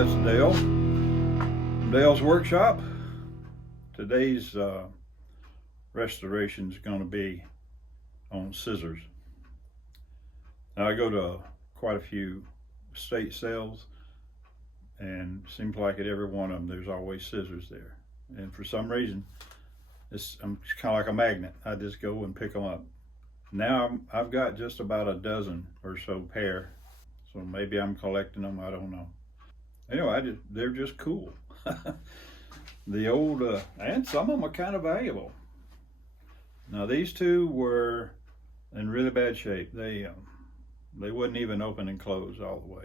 It's Dale from Dale's Workshop. Today's restoration is going to be on scissors. Now, I go to quite a few estate sales, and it seems like at every one of them there's always scissors there. And for some reason, it's kind of like a magnet. I just go and pick them up. Now I've got just about a dozen or so pair, so maybe I'm collecting them, I don't know. Anyway, they're just cool. The old, and some of them are kind of valuable. Now these two were in really bad shape. They wouldn't even open and close all the way.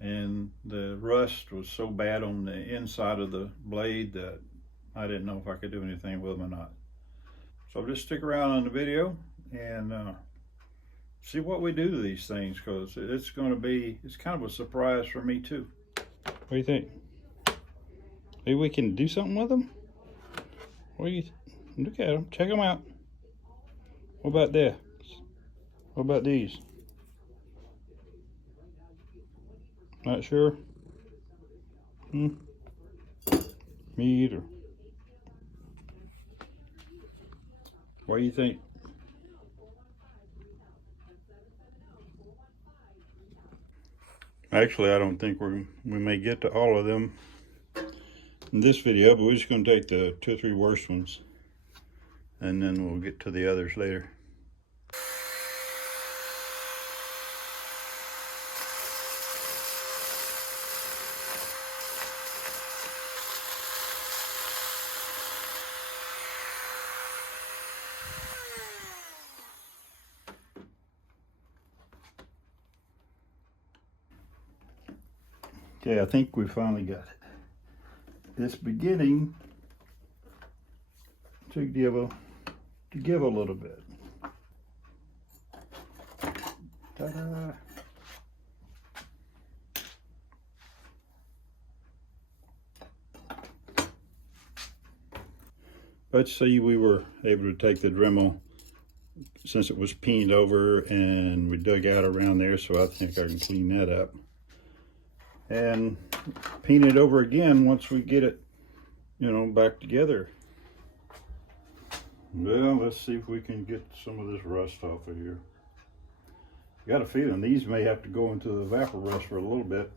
And the rust was so bad on the inside of the blade that I didn't know if I could do anything with them or not. So just stick around on the video and see what we do to these things, because it's kind of a surprise for me too. What do you think? Maybe we can do something with them? What do you look at them, check them out. What about there? What about these? Not sure? Me either. What do you think? Actually, I don't think we may get to all of them in this video, but we're just going to take the 2 or 3 worst ones, and then we'll get to the others later. Okay, I think we finally got it. It's beginning to give a little bit. Ta-da! Let's see, we were able to take the Dremel, since it was peened over, and we dug out around there, so I think I can clean that up. And paint it over again once we get it, back together. Well, let's see if we can get some of this rust off of here. Got a feeling these may have to go into the vapor rust for a little bit.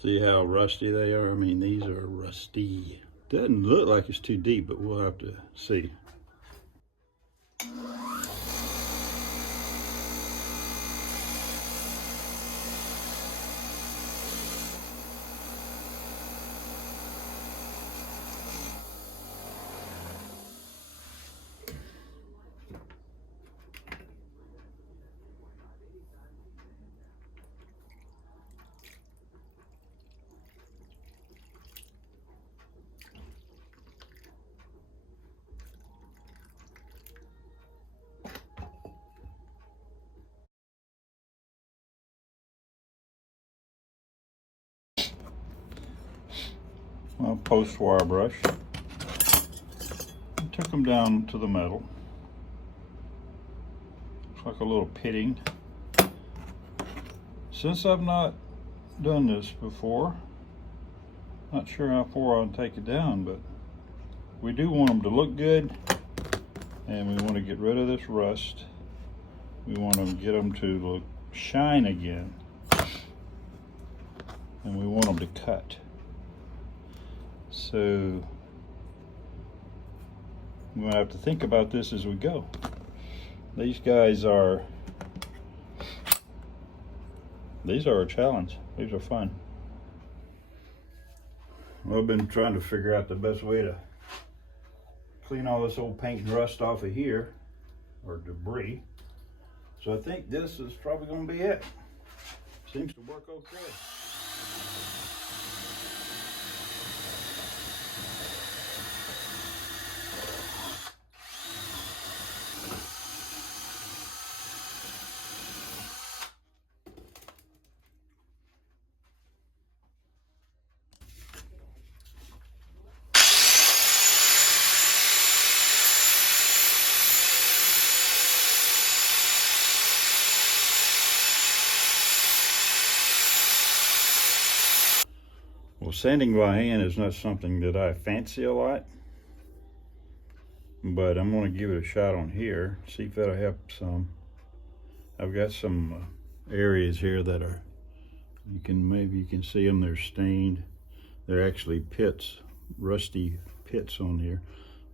See how rusty they are? I mean, these are rusty. Doesn't look like it's too deep, but we'll have to see. Well, post-wire brush. Took them down to the metal. Looks like a little pitting. Since I've not done this before, not sure how far I'll take it down, but we do want them to look good, and we want to get rid of this rust. We want to get them to shine again, and we want them to cut. So we're going to have to think about this as we go. These are a challenge. These are fun. Well, I've been trying to figure out the best way to clean all this old paint and rust off of here, or debris. So I think this is probably going to be it. Seems to work okay. Well, sanding by hand is not something that I fancy a lot, but I'm going to give it a shot on here, see if that'll help some. I've got some areas here that are, maybe you can see them, they're stained. They're actually pits, rusty pits on here.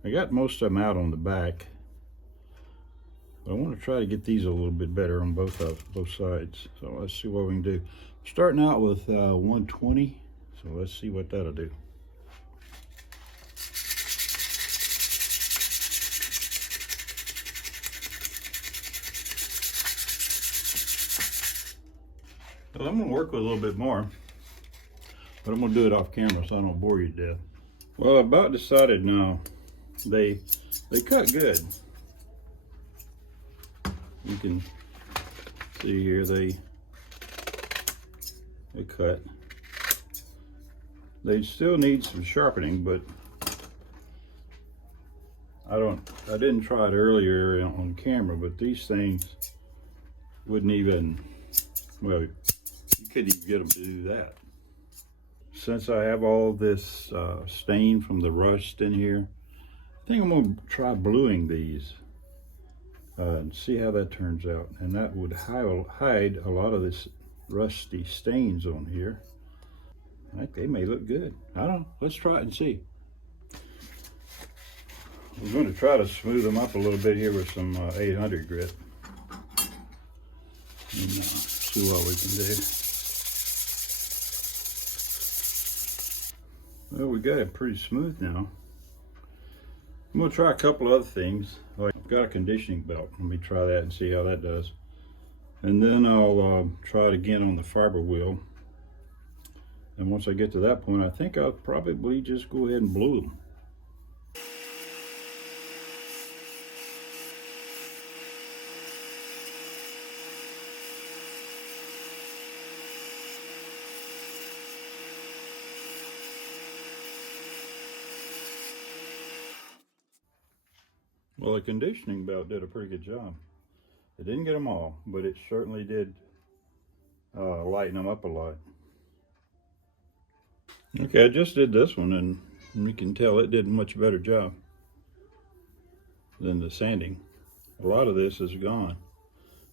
I got most of them out on the back, but I want to try to get these a little bit better on both sides. So let's see what we can do. Starting out with 120, so let's see what that'll do. Well, I'm going to work with a little bit more, but I'm going to do it off camera so I don't bore you to death. Well, I about decided now. They cut good. You can see here they cut. They still need some sharpening, but I didn't try it earlier on camera, but these things wouldn't even, well, you couldn't even get them to do that. Since I have all this stain from the rust in here, I think I'm going to try bluing these and see how that turns out. And that would hide a lot of this rusty stains on here. I think they may look good. I don't know. Let's try it and see. I'm going to try to smooth them up a little bit here with some 800 grit. And, see what we can do. Well, we got it pretty smooth now. I'm going to try a couple other things. I've got a conditioning belt. Let me try that and see how that does. And then I'll try it again on the fiber wheel. And once I get to that point, I think I'll probably just go ahead and blue them. Well, the conditioning belt did a pretty good job. It didn't get them all, but it certainly did lighten them up a lot. Okay, I just did this one, and you can tell it did a much better job than the sanding. A lot of this is gone,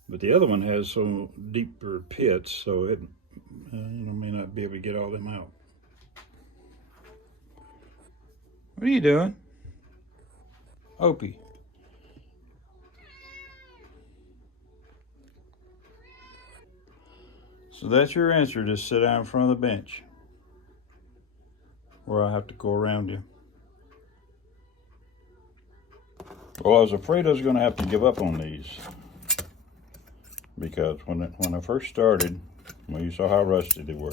but the other one has some deeper pits, so it may not be able to get all them out. What are you doing? Opie. So that's your answer, just sit down in front of the bench, or I have to go around you. Well, I was afraid I was going to have to give up on these, because when I first started, well, you saw how rusty they were,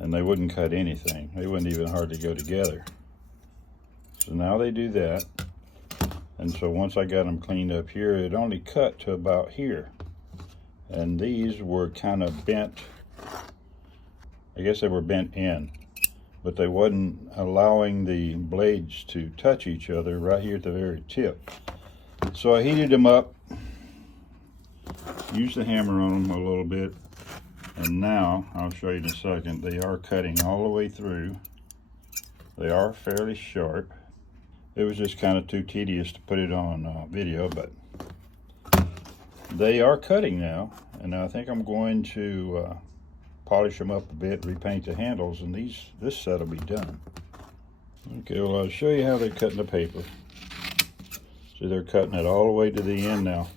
and they wouldn't cut anything. They wouldn't even hardly go together. So now they do that, and so once I got them cleaned up here, it only cut to about here. And these were kind of bent. I guess they were bent in, but they wasn't allowing the blades to touch each other right here at the very tip. So I heated them up, used the hammer on them a little bit, and now I'll show you in a second. They are cutting all the way through. They are fairly sharp. It was just kind of too tedious to put it on video, but they are cutting now, and I think I'm going to polish them up a bit, repaint the handles, and this set will be done. Okay, well, I'll show you how they're cutting the paper. See, they're cutting it all the way to the end now.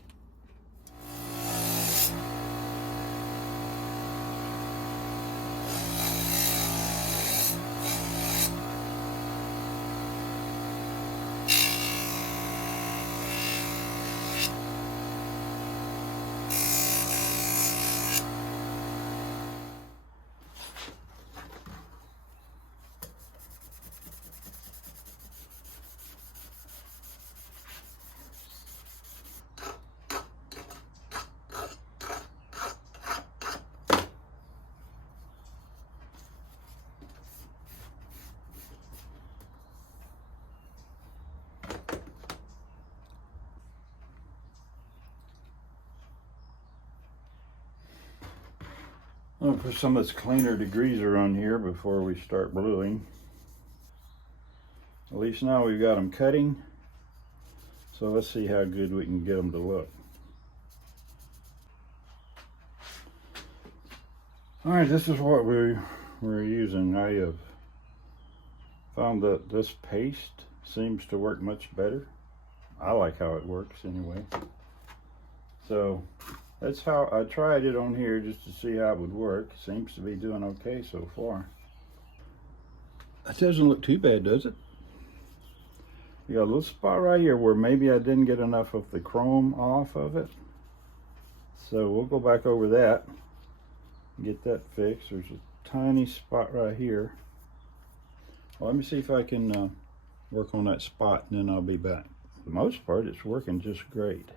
I'll put some of this cleaner degreaser on here before we start bluing. At least now we've got them cutting. So let's see how good we can get them to look. All right, this is what we're using. I have found that this paste seems to work much better. I like how it works anyway. So that's how I tried it on here, just to see how it would work. Seems to be doing okay so far. It doesn't look too bad, does it? You got a little spot right here where maybe I didn't get enough of the chrome off of it. So we'll go back over that, get that fixed. There's a tiny spot right here. Well, let me see if I can work on that spot, and then I'll be back. For the most part, it's working just great.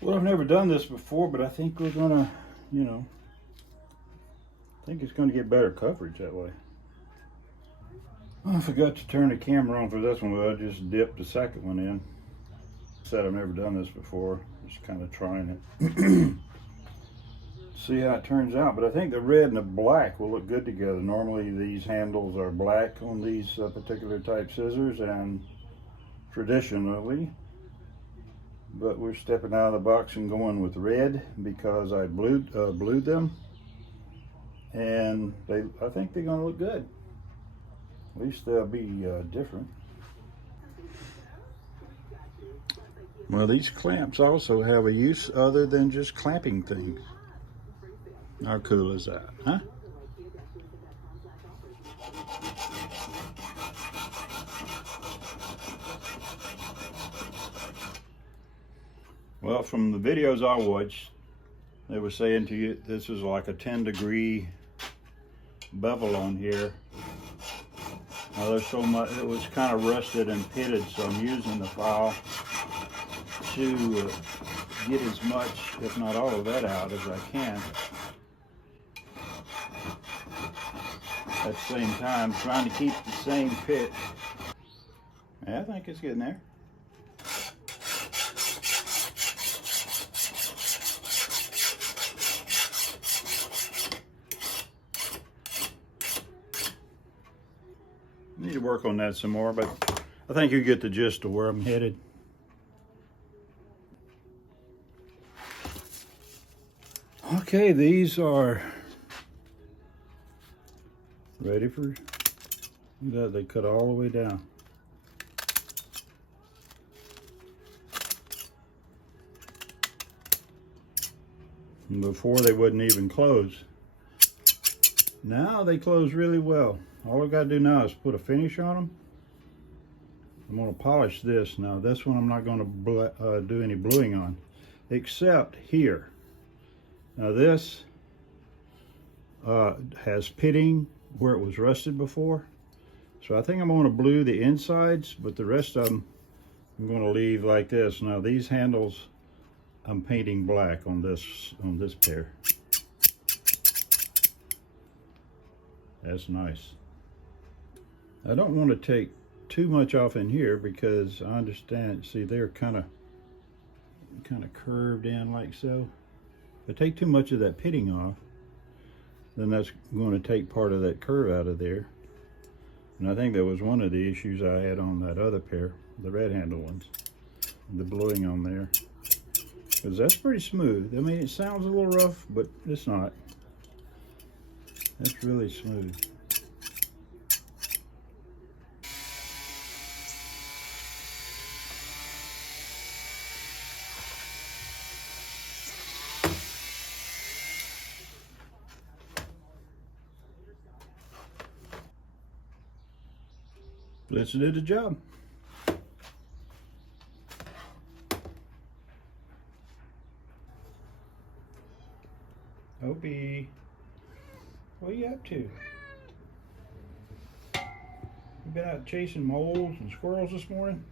Well, I've never done this before, but I think we're gonna, I think it's gonna get better coverage that way. Oh, I forgot to turn the camera on for this one, but I just dipped the second one in. Said I've never done this before, just kind of trying it. See how it turns out, but I think the red and the black will look good together. Normally these handles are black on these particular type scissors, and traditionally, but we're stepping out of the box and going with red because I blued them, and I think they're going to look good. At least they'll be different. Well, these clamps also have a use other than just clamping things. How cool is that, huh? Well, from the videos I watched, they were saying to you this is like a 10-degree bevel on here. Now there's so much, it was kind of rusted and pitted, so I'm using the file to get as much, if not all of that out as I can. At the same time, trying to keep the same pitch. Yeah, I think it's getting there. Need to work on that some more, but I think you get the gist of where I'm headed. Okay, these are ready for, they cut all the way down. And before they wouldn't even close. Now they close really well. All I've got to do now is put a finish on them. I'm going to polish this. Now this one I'm not going to do any bluing on, except here. Now this has pitting where it was rusted before. So I think I'm going to blue the insides, but the rest of them I'm going to leave like this. Now these handles I'm painting black on this pair. That's nice. I don't want to take too much off in here because I understand, see, they're kind of curved in like so. If I take too much of that pitting off, then that's going to take part of that curve out of there. And I think that was one of the issues I had on that other pair, the red handle ones, the bluing on there. Because that's pretty smooth. I mean, it sounds a little rough, but it's not. That's really smooth. Let's do the job. Opie, what are you up to? You been out chasing moles and squirrels this morning?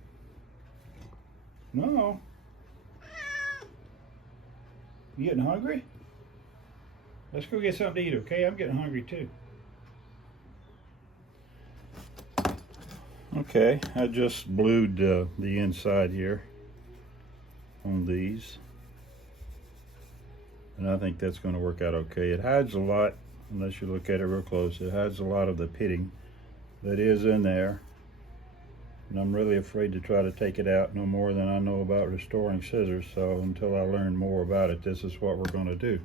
No. You getting hungry? Let's go get something to eat, okay? I'm getting hungry too. Okay, I just blued the inside here on these. And I think that's going to work out okay. It hides a lot, unless you look at it real close, it hides a lot of the pitting that is in there. And I'm really afraid to try to take it out no more than I know about restoring scissors. So until I learn more about it, this is what we're going to do.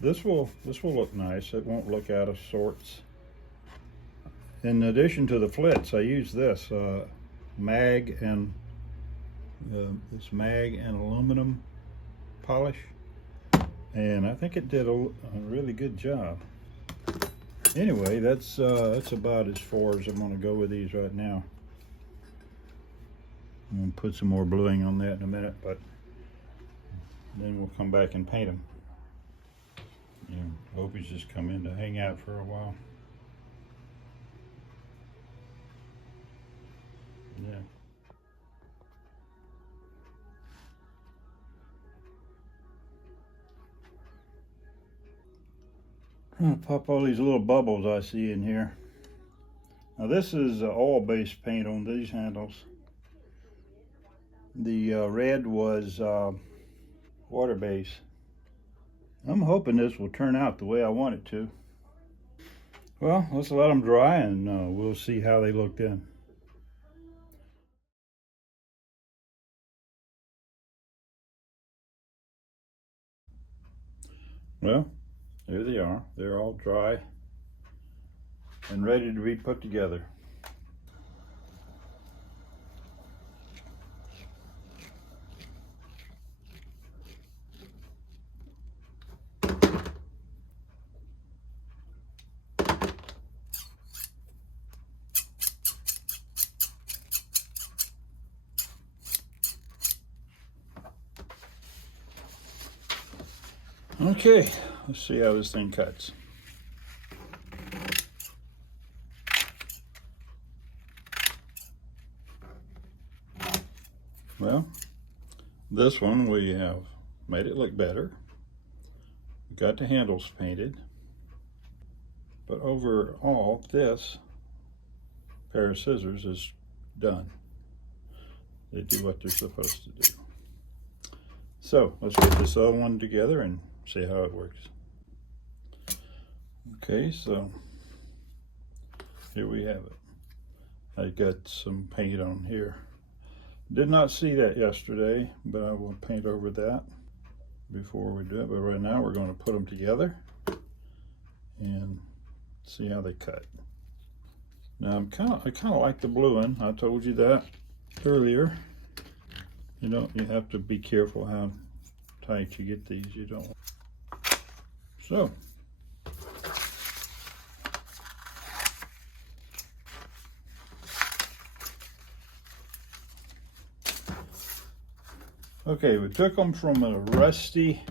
This will look nice. It won't look out of sorts. In addition to the flits, I use this mag and aluminum polish, and I think it did a really good job. Anyway, that's about as far as I'm going to go with these right now. I'm going to put some more bluing on that in a minute, but then we'll come back and paint them. Opie's just come in to hang out for a while. Yeah. I'll pop all these little bubbles I see in here. Now this is oil-based paint on these handles. The red was water-based. I'm hoping this will turn out the way I want it to. Well, let's let them dry and we'll see how they look then. Well, there they are. They're all dry and ready to be put together. Okay, let's see how this thing cuts. Well, this one we have made it look better. We got the handles painted. But overall, this pair of scissors is done. They do what they're supposed to do. So let's get this other one together and see how it works. Okay, so here we have it. I got some paint on here. Did not see that yesterday, but I will paint over that before we do it. But right now we're going to put them together and see how they cut. Now I kind of like the blue one. I told you that earlier. You have to be careful how tight you get these. You don't. So okay, we took them from a rusty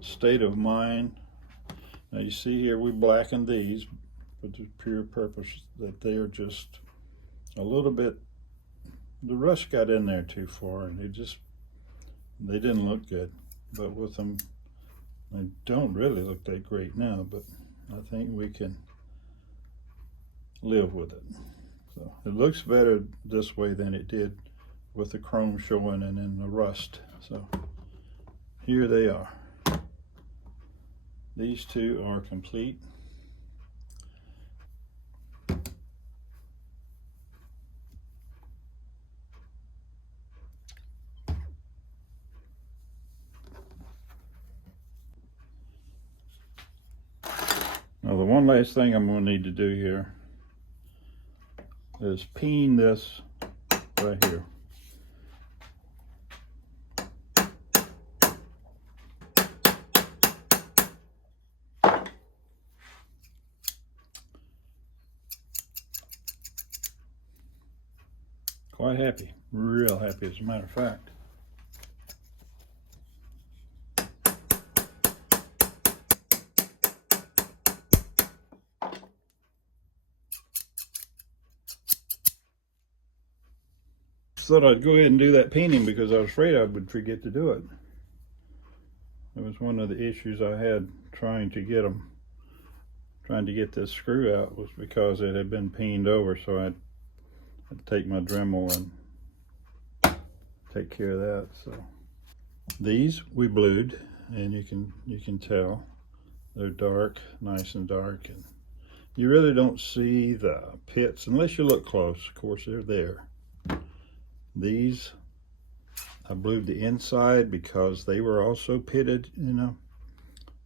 state of mind. Now you see here we blackened these for the pure purpose that they are just a little bit, the rust got in there too far and they didn't look good. But with them, they don't really look that great now, but I think we can live with it. So it looks better this way than it did with the chrome showing and then the rust. So here they are. These two are complete. Now the one last thing I'm going to need to do here is peen this right here. Quite happy, real happy as a matter of fact. thought I'd go ahead and do that painting because I was afraid I would forget to do it. It was one of the issues I had trying to get this screw out, was because it had been peened over, so I'd take my Dremel and take care of that. So these we blued, and you can tell they're dark, nice and dark, and you really don't see the pits unless you look close. Of course, they're there. These I blued the inside because they were also pitted, you know.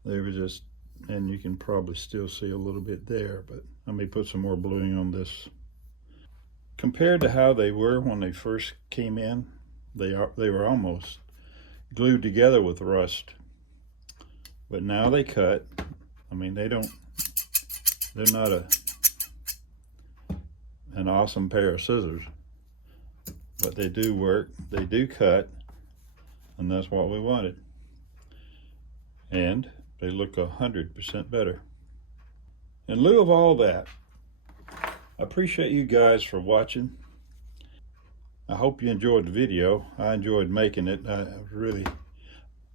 They were just, and you can probably still see a little bit there, but let me put some more bluing on this. Compared to how they were when they first came in, they were almost glued together with rust. But now they cut. I mean, they're not an awesome pair of scissors, but they do work, they do cut, and that's what we wanted. And they look 100% better. In lieu of all that, I appreciate you guys for watching. I hope you enjoyed the video. I enjoyed making it.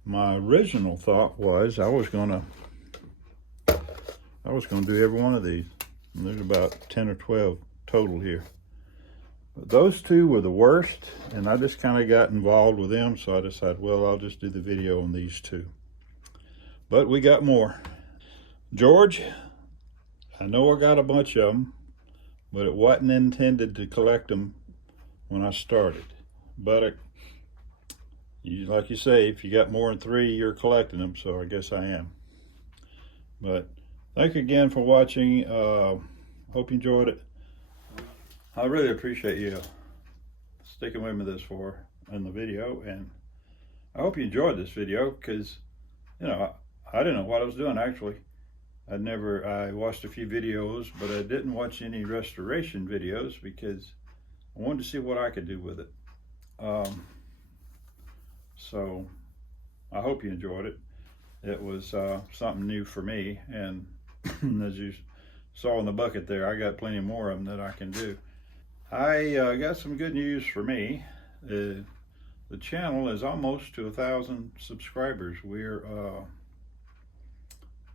My original thought was I was gonna do every one of these. And there's about 10 or 12 total here. But those two were the worst, and I just kind of got involved with them, so I decided, well, I'll just do the video on these two. But we got more. George, I know I got a bunch of them, but it wasn't intended to collect them when I started. But like you say, if you got more than 3, you're collecting them, so I guess I am. But thank you again for watching. Hope you enjoyed it. I really appreciate you sticking with me this far in the video, and I hope you enjoyed this video, because, you know, I didn't know what I was doing actually. I watched a few videos, but I didn't watch any restoration videos because I wanted to see what I could do with it. So I hope you enjoyed it. It was something new for me, and as you saw in the bucket there, I got plenty more of them that I can do. I got some good news for me. The channel is almost to 1,000 subscribers. We're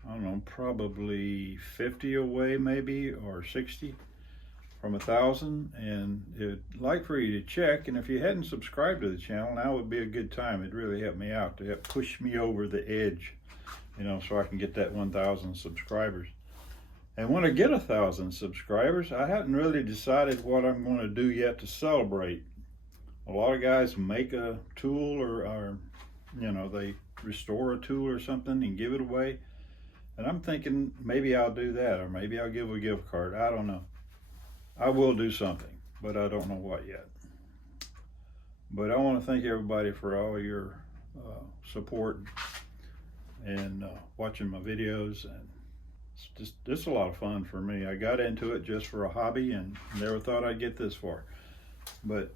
I don't know, probably 50 away maybe, or 60 from 1,000, and I'd like for you to check, and if you hadn't subscribed to the channel, now would be a good time. It'd really help me out, to help push me over the edge, you know, so I can get that 1,000 subscribers. And when I get 1,000 subscribers, I haven't really decided what I'm going to do yet to celebrate. A lot of guys make a tool, or you know, they restore a tool or something and give it away. And I'm thinking maybe I'll do that, or maybe I'll give a gift card. I don't know. I will do something, but I don't know what yet. But I want to thank everybody for all your support and watching my videos. And it's a lot of fun for me. I got into it just for a hobby and never thought I'd get this far. But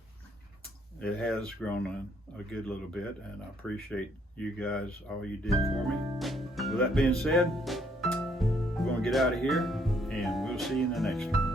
it has grown a good little bit, and I appreciate you guys, all you did for me. With that being said, we're going to get out of here, and we'll see you in the next one.